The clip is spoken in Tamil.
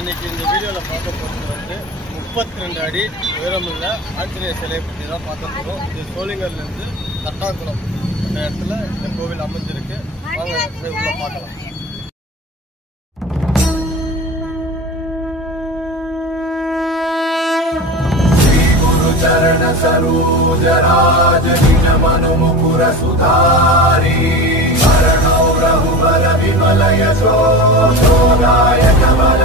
இன்னைக்கு இந்த வீடியோவில் பார்க்க போகிறது வந்து 32 அடி உயரமுள்ள ஆஞ்சநேயர் சிலையை பற்றி தான் பார்க்க போகிறோம். இது சோளிங்கர்லேருந்து தட்டாக்குளம் அந்த இடத்துல இந்த கோவில் அமைஞ்சிருக்கு. வாங்க உள்ள பார்க்கலாம். चरण सरोज राज दिन मनु मुकुर सुधारी हरणौ रघुबर विमल यशो दायक बल